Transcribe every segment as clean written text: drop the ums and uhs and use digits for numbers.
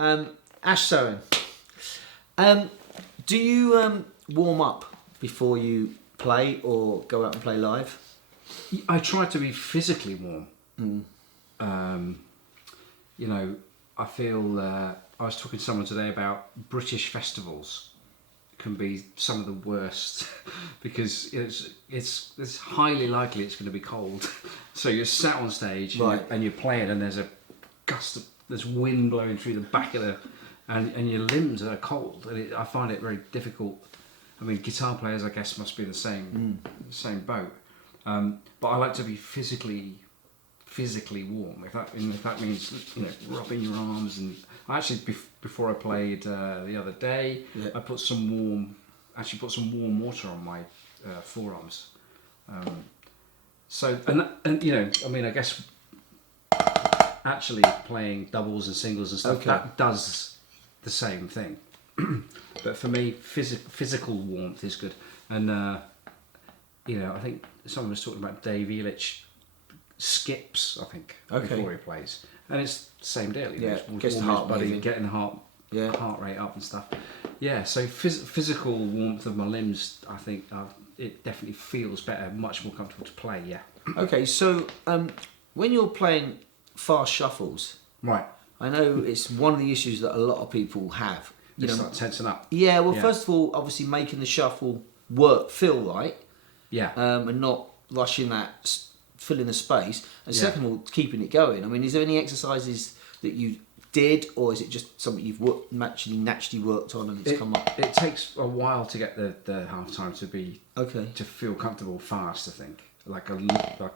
Ash Soan. Do you warm up before you play or go out and play live? I try to be physically warm. You know, I feel. I was talking to someone today about British festivals can be some of the worst because it's highly likely it's going to be cold. So you're sat on stage and you're playing, and there's a gust of there's wind blowing through the back of and your limbs are cold, and I find it very difficult. I mean, guitar players, I guess, must be the same boat. But I like to be physically warm. If that means rubbing your arms, and I actually before I played the other day, I put some warm water on my forearms. So I mean, I guess actually playing doubles and singles and stuff that does the same thing. But for me, physical warmth is good, and I think someone was talking about Dave Elitch skips. I think before he plays, and it's the same deal. Gets the heart moving, getting the heart rate up and stuff. Yeah, so physical warmth of my limbs, I think it definitely feels better, much more comfortable to play. Yeah. Okay, so when you're playing fast shuffles, right? I know it's one of the issues that a lot of people have. You start tensing up. Yeah, well, first of all, obviously making the shuffle feel right. Yeah. And not rushing that, filling the space. And second of all, keeping it going. I mean, is there any exercises that you did, or is it just something you've naturally worked on and it's come up? It takes a while to get the half time to be to feel comfortable fast. I think like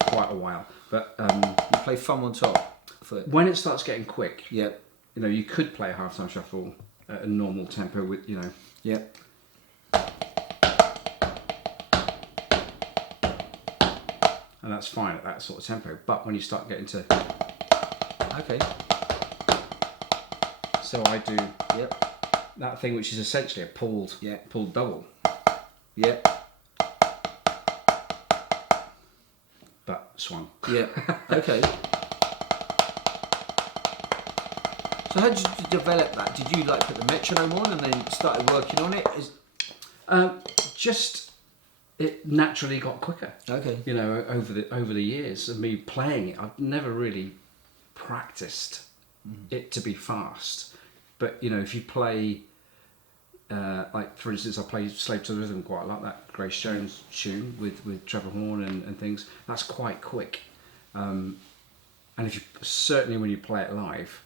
quite a while. But you play thumb on top. When it starts getting quick, you could play a half time shuffle at a normal tempo with Yeah. And that's fine at that sort of tempo. But when you start getting to so I do that thing which is essentially a pulled double. Yeah. But swung. Yeah. Okay. So how did you develop that? Did you put the metronome on and then started working on it? Just it naturally got quicker. Okay. Over the years of me playing it, I've never really practiced it to be fast. But if you play, for instance, I play Slave to the Rhythm quite a lot. That Grace Jones tune with Trevor Horn and things. That's quite quick. And if you certainly when you play it live.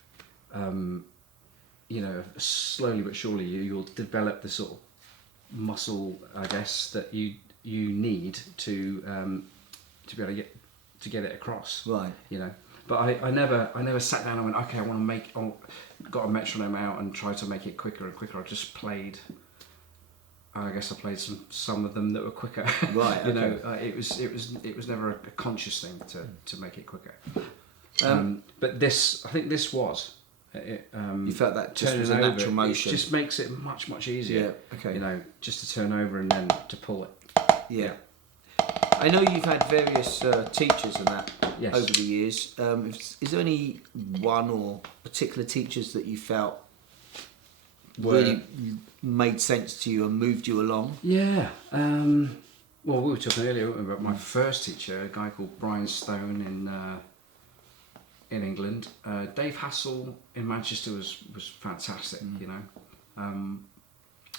Slowly but surely you'll develop the sort of muscle, I guess, that you need to be able to get it across. Right. But I never sat down and went, okay, got a metronome out and tried to make it quicker and quicker. I just played. I guess I played some of them that were quicker. Right. It was never a conscious thing to make it quicker. But I think this was. You felt that just was a natural motion. It just makes it much easier. Yeah. Okay. Just to turn over and then to pull it. Yeah. I know you've had various teachers and that over the years. Is there any one or particular teachers that you felt really made sense to you and moved you along? Yeah. Well, we were talking earlier about my first teacher, a guy called Brian Stone in England. Dave Hassel in Manchester was fantastic, and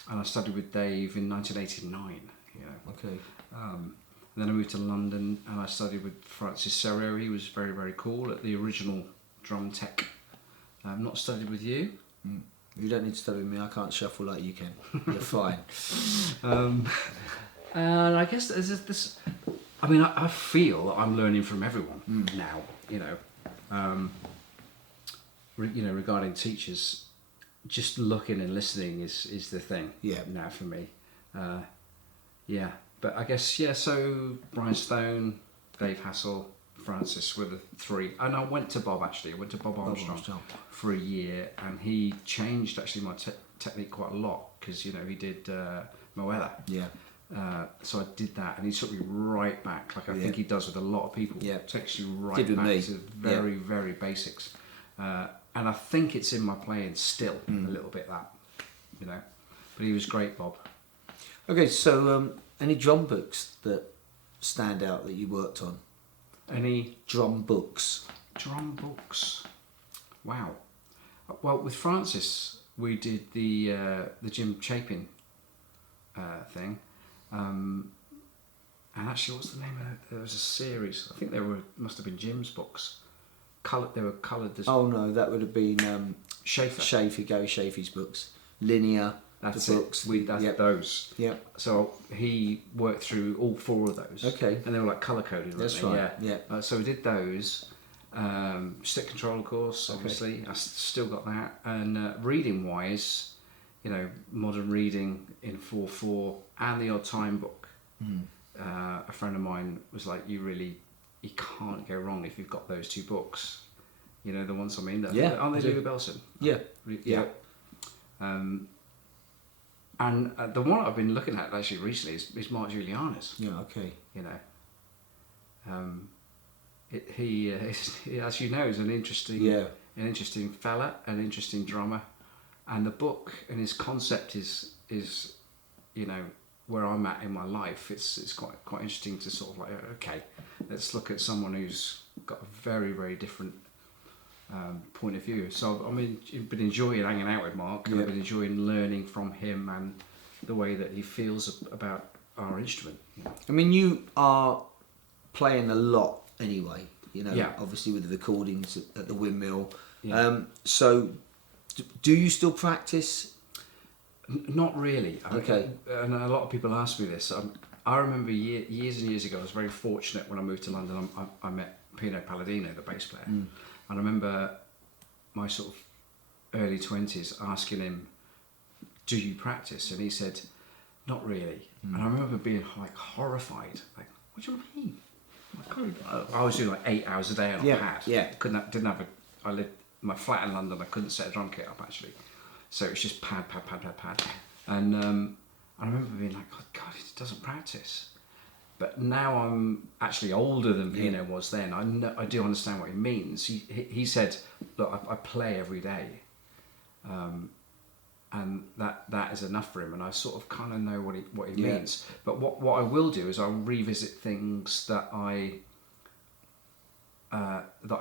I studied with Dave in 1989. Okay. And then I moved to London and I studied with Francis Serrio. He was very, very cool at the original drum tech. I've not studied with you. You don't need to study with me. I can't shuffle like you can. You're fine. And I guess there's this. I mean, I feel that I'm learning from everyone now. Regarding teachers, just looking and listening is the thing. Now for me. But I guess so Brian Stone, Dave Hassel, Francis were the three, and I went to Bob actually. I went to Bob Armstrong for a year, and he changed actually my technique quite a lot because he did Moella. So I did that, and he took me right back, like I think he does with a lot of people. Takes you right back to very very basics. and I think it's in my playing still a little bit that, you know. But he was great, Bob. Okay, so any drum books that stand out that you worked on? Any drum books? Drum books. Wow. Well, with Francis, we did the Jim Chapin thing. And actually, what's the name of it? There was a series. I think must have been Jim's books. They were coloured. Oh no, that would have been Schaefer. Gary Schaefer's books. Linear. That's the it. books. That's those. Yeah. So he worked through all 4 of those. Okay. And they were like colour coded. That's right. Yeah. So we did those. Stick control, of course. Obviously, I still got that. And reading wise, you know, modern reading in 4/4 and the odd time book. A friend of mine was like, you can't go wrong if you've got those 2 books. You know, the ones I mean. Aren't they Louis Belson? Yeah. Yeah. And the one I've been looking at actually recently is Mark Juliana's. Yeah. Okay. You know, he as you know, is an interesting fella, an interesting drummer, and the book and his concept is you know, where I'm at in my life. It's quite interesting to sort of like, okay, let's look at someone who's got a very, very different point of view. So I mean, I've been enjoying hanging out with Mark, and I've been enjoying learning from him and the way that he feels about our instrument. You know? I mean, you are playing a lot anyway. You know, Yeah. obviously with the recordings at the Windmill. Yeah. So, do you still practice? Not really. Okay. And a lot of people ask me this. I remember years and years ago, I was very fortunate when I moved to London. I met Pino Palladino, the bass player. And I remember my sort of early 20s asking him, do you practice? And he said, not really. And I remember being like horrified. Like, what do you mean? I was doing like 8 hours a day on a pad. Yeah. I lived my flat in London. I couldn't set a drum kit up actually. So it was just pad. And I remember being like, oh, God, he doesn't practice. But now I'm actually older than Pino was then. I do understand what he means. He said, look, I play every day. And that is enough for him. And I sort of kind of know what he means. But what I will do is I'll revisit things that I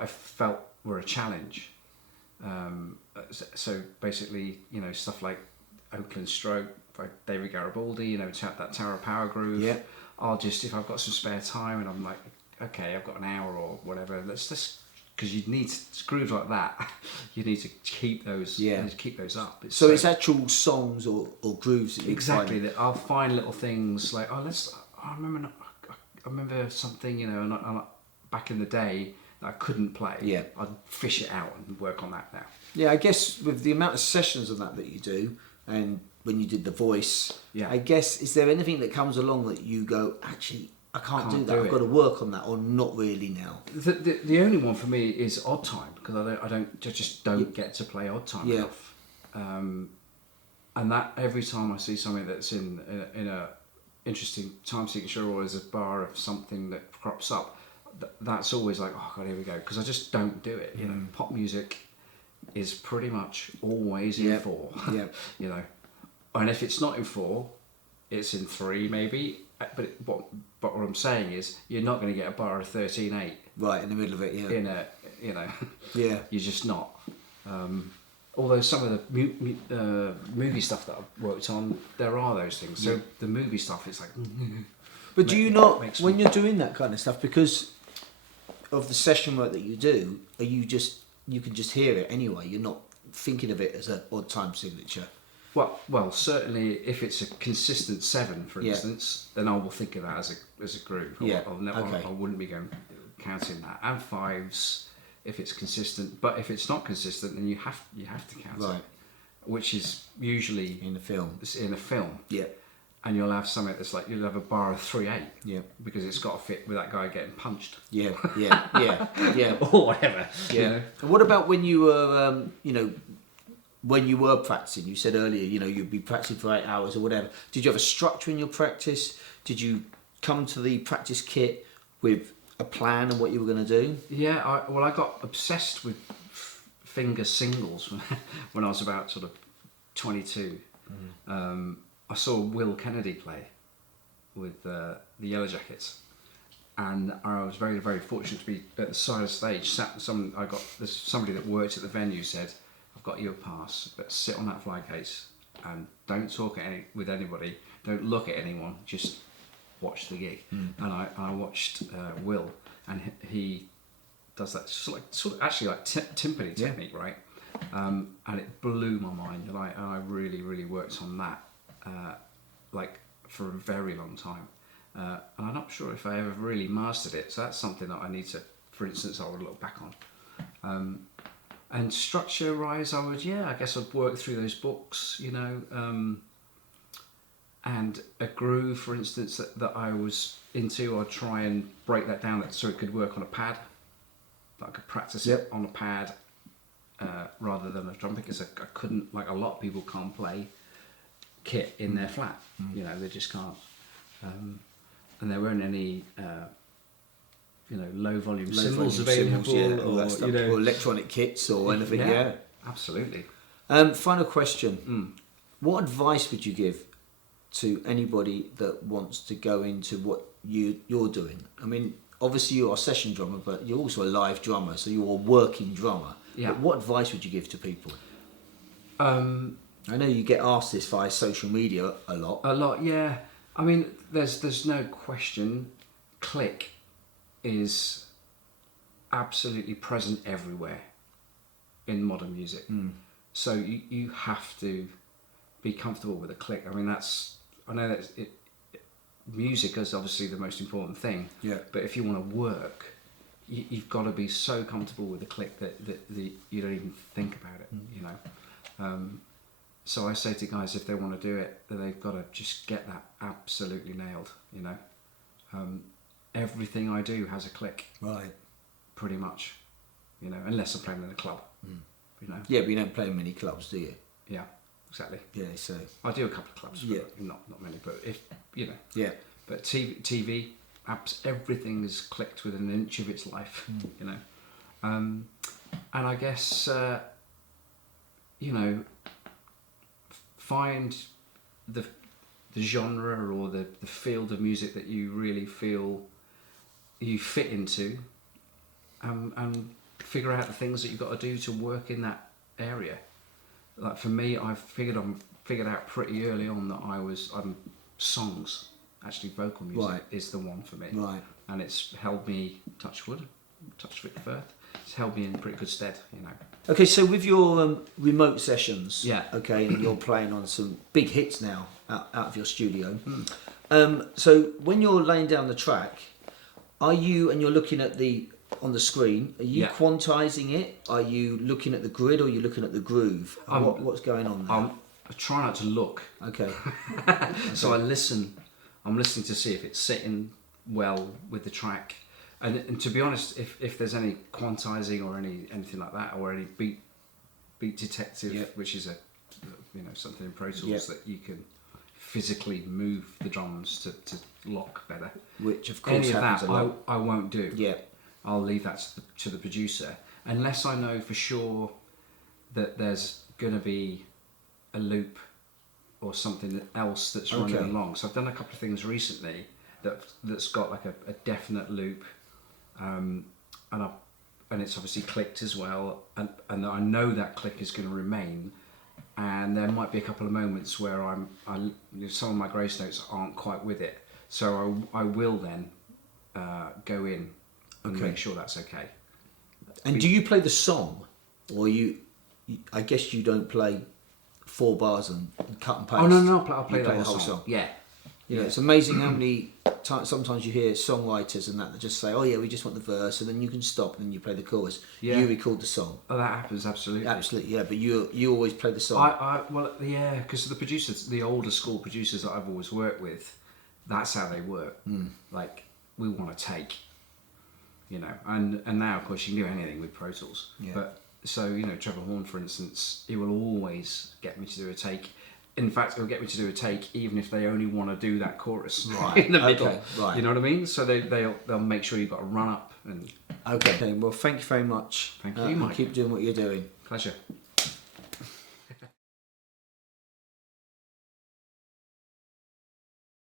felt were a challenge. So basically, you know, stuff like Oakland Stroke by David Garibaldi, you know, that Tower of Power groove. Yeah. I'll just, if I've got some spare time and I'm like, okay, I've got an hour or whatever, let's just, because you need grooves like that, you need to keep those. You need to keep those up. So it's actual songs or grooves that you exactly find. That I'll find little things like, I remember something, you know, and back in the day that I couldn't play. Yeah. I'd fish it out and work on that now. Yeah, I guess with the amount of sessions of that you do, and when you did the voice, I guess, is there anything that comes along that you go, actually, I can't do that, I've got to work on that, or not really now? The only one for me is odd time, because I just don't get to play odd time enough. And that every time I see something that's in a interesting time signature, or as a bar of something that crops up, that's always like, oh God, here we go, because I just don't do it. You know, pop music is pretty much always in 4. You know, and if it's not in 4, it's in 3 maybe. But what I'm saying is, you're not going to get a bar of 13/8 right in the middle of it. In a, you know, you're just not. Although some of the movie stuff that I've worked on, there are those things. So the movie stuff, it's like. But do you not, when you're doing that kind of stuff, because of the session work that you do, you can just hear it anyway? You're not thinking of it as an odd time signature. Well, certainly if it's a consistent 7, for instance, then I will think of that as a groove. I wouldn't be counting that. And 5s if it's consistent, but if it's not consistent, then you have to count it, which is usually in a film. It's in a film. Yeah. And you'll have something that's like, you'll have a bar of 3/8. Because it's got to fit with that guy getting punched. Yeah. Or whatever. Yeah. You know? And what about when you were, when you were practicing? You said earlier, you'd be practicing for 8 hours or whatever. Did you have a structure in your practice? Did you come to the practice kit with a plan of what you were going to do? Yeah. I got obsessed with finger singles when I was about sort of 22. I saw Will Kennedy play with the Yellow Jackets, and I was very, very fortunate to be at the side of the stage. Somebody that worked at the venue said, "I've got you a pass, but sit on that fly case and don't talk with anybody, don't look at anyone, just watch the gig." And I watched Will, and he does that sort of actually like timpani technique, right? And it blew my mind, and I really, really worked on that like for a very long time, and I'm not sure if I ever really mastered it. So that's something that I need to, for instance, I would look back on. And structure-wise, I guess I'd work through those books, you know, and a groove, for instance, that I was into, I'd try and break that down so it could work on a pad. That I could practice it on a pad rather than a drum, because I couldn't, like a lot of people can't play kit in their flat, you know, they just can't. And there weren't any, you know, low volume cymbals available, all that stuff, you know, or electronic kits or anything. Yeah, absolutely. Final question: what advice would you give to anybody that wants to go into what you're doing? I mean, obviously you are a session drummer, but you're also a live drummer, so you're a working drummer. Yeah. But what advice would you give to people? I know you get asked this via social media a lot. A lot, yeah. I mean, there's no question. Click is absolutely present everywhere in modern music. So you have to be comfortable with a click. I mean, I know that music is obviously the most important thing. Yeah. But if you want to work, you've got to be so comfortable with the click that you don't even think about it. You know. So I say to guys, if they want to do it, that they've got to just get that absolutely nailed. You know. Everything I do has a click. Right. Pretty much. You know, unless I'm playing in a club. You know. Yeah, but you don't play in many clubs, do you? Yeah. Exactly. Yeah, so I do a couple of clubs, yeah, not many, but if you know, yeah. But TV, apps, everything is clicked within an inch of its life, you know, and I guess you know, find the genre or the field of music that you really feel you fit into, and figure out the things that you've got to do to work in that area. Like for me, I figured out pretty early on that songs, actually vocal music, is the one for me. Right. And it's held me, touch wood, touch with the earth, it's held me in pretty good stead, you know. Okay, so with your remote sessions, yeah. Okay, and you're playing on some big hits now out of your studio. So when you're laying down the track, and you're looking at on the screen, are you quantizing it? Are you looking at the grid, or are you looking at the groove? What's going on there? I try not to look. Okay. So I'm listening to see if it's sitting well with the track. And to be honest, if there's any quantizing or anything like that, or any beat detective, which is something in Pro Tools that you can physically move the drums to lock better. Which of course any of happens that a lot. I won't do. Yeah. I'll leave that to the producer, unless I know for sure that there's going to be a loop or something else that's running along. So I've done a couple of things recently that's got like a definite loop, and it's obviously clicked as well, and I know that click is going to remain. And there might be a couple of moments where some of my grace notes aren't quite with it, so I will then go in and make sure that's okay. And do you play the song, or I guess you don't play 4 bars and cut and paste? Oh no, I'll play the whole whole song. Yeah. It's amazing how many times sometimes you hear songwriters and that just say, "Oh yeah, we just want the verse," and then you can stop and you play the chorus. Yeah. You record the song. Oh, that happens absolutely. Absolutely, yeah. But you always play the song. Because the producers, the older school producers that I've always worked with, that's how they work. Like, we want to take, you know, and now of course you can do anything with Pro Tools. Yeah. But so, you know, Trevor Horn, for instance, he will always get me to do a take. In fact, he'll get me to do a take even if they only want to do that chorus in the middle. Right. You know what I mean? So they'll make sure you've got a run up and Okay. Well, thank you very much. Thank you, Mike. Keep doing what you're doing. Pleasure.